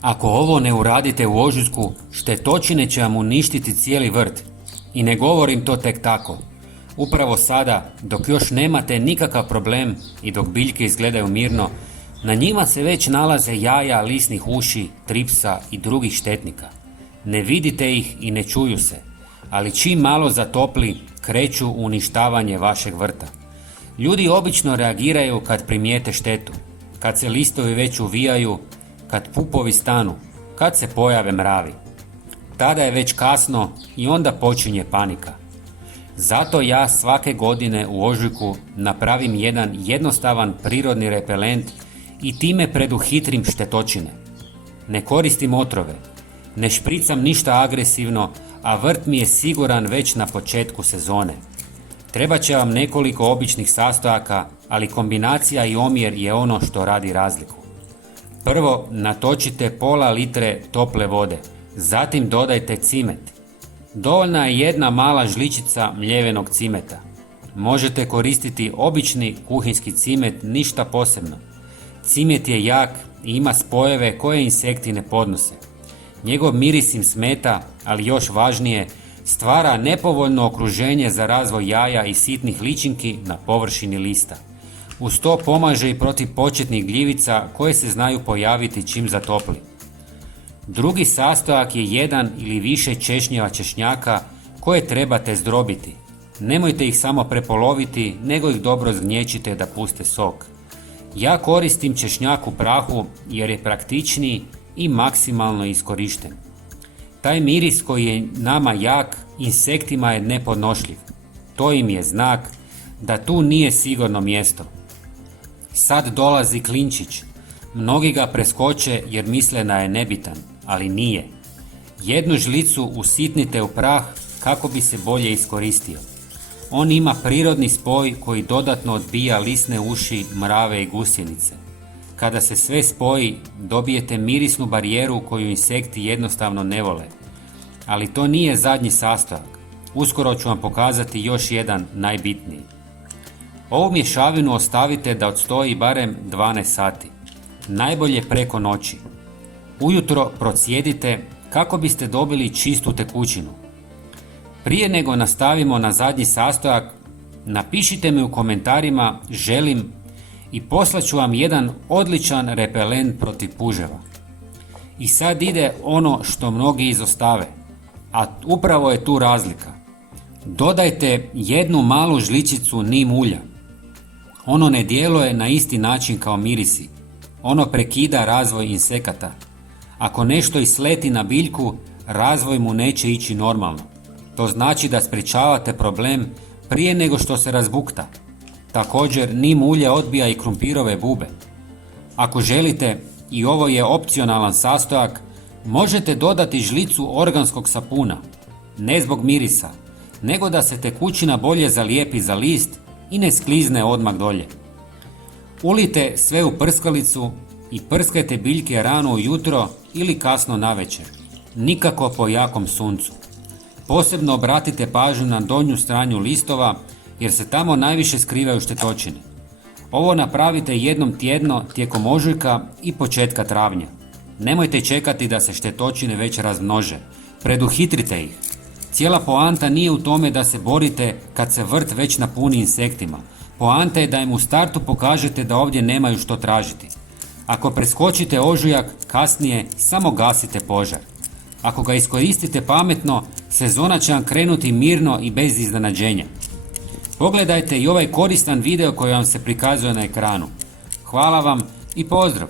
Ako ovo ne uradite u ožujku, štetočine će vam uništiti cijeli vrt. I ne govorim to tek tako. Upravo sada, dok još nemate nikakav problem i dok biljke izgledaju mirno, na njima se već nalaze jaja lisnih uši, tripsa i drugih štetnika. Ne vidite ih i ne čuju se, ali čim malo zatopli, kreću u uništavanje vašeg vrta. Ljudi obično reagiraju kad primijete štetu, kad se listovi već uvijaju, kad pupovi stanu, kad se pojave mravi. Tada je već kasno i onda počinje panika. Zato ja svake godine u ožujku napravim jedan jednostavan prirodni repelent i time preduhitrim štetočine. Ne koristim otrove, ne špricam ništa agresivno, a vrt mi je siguran već na početku sezone. Trebat će vam nekoliko običnih sastojaka, ali kombinacija i omjer je ono što radi razliku. Prvo natočite pola litre tople vode, zatim dodajte cimet. Dovoljna je jedna mala žličica mljevenog cimeta. Možete koristiti obični kuhinjski cimet, ništa posebno. Cimet je jak i ima spojeve koje insekti ne podnose. Njegov miris im smeta, ali još važnije, stvara nepovoljno okruženje za razvoj jaja i sitnih ličinki na površini lista. Uz to pomaže i protiv početnih gljivica koje se znaju pojaviti čim zatopli. Drugi sastojak je jedan ili više češnjeva češnjaka koje trebate zdrobiti. Nemojte ih samo prepoloviti, nego ih dobro zgnječite da puste sok. Ja koristim češnjak u prahu jer je praktičniji i maksimalno iskorišten. Taj miris koji je nama jak, insektima je nepodnošljiv. To im je znak da tu nije sigurno mjesto. Sad dolazi klinčić. Mnogi ga preskoče jer misle da je nebitan, ali nije. Jednu žlicu usitnite u prah kako bi se bolje iskoristio. On ima prirodni spoj koji dodatno odbija lisne uši, mrave i gusjenice. Kada se sve spoji, dobijete mirisnu barijeru koju insekti jednostavno ne vole. Ali to nije zadnji sastojak. Uskoro ću vam pokazati još jedan najbitniji. Ovu mješavinu ostavite da odstoji barem 12 sati. Najbolje preko noći. Ujutro procijedite kako biste dobili čistu tekućinu. Prije nego nastavimo na zadnji sastojak, napišite mi u komentarima želim i poslaću vam jedan odličan repelent protiv puževa. I sad ide ono što mnogi izostave, a upravo je tu razlika. Dodajte jednu malu žličicu nim ulja. Ono ne djeluje na isti način kao mirisi. Ono prekida razvoj insekata. Ako nešto isleti na biljku, razvoj mu neće ići normalno. To znači da sprječavate problem prije nego što se razbukta. Također nim ulje odbija i krumpirove bube. Ako želite, i ovo je opcionalan sastojak, možete dodati žlicu organskog sapuna. Ne zbog mirisa, nego da se tekućina bolje zalijepi za list i ne sklizne odmah dolje. Ulijte sve u prskalicu i prskajte biljke rano ujutro ili kasno navečer. Nikako po jakom suncu. Posebno obratite pažnju na donju stranu listova jer se tamo najviše skrivaju štetočine. Ovo napravite jednom tjedno tijekom ožujka i početka travnja. Nemojte čekati da se štetočine već razmnože. Preduhitrite ih. Cijela poanta nije u tome da se borite kad se vrt već napuni insektima. Poanta je da im u startu pokažete da ovdje nemaju što tražiti. Ako preskočite ožujak, kasnije samo gasite požar. Ako ga iskoristite pametno, sezona će vam krenuti mirno i bez iznenađenja. Pogledajte i ovaj koristan video koji vam se prikazuje na ekranu. Hvala vam i pozdrav!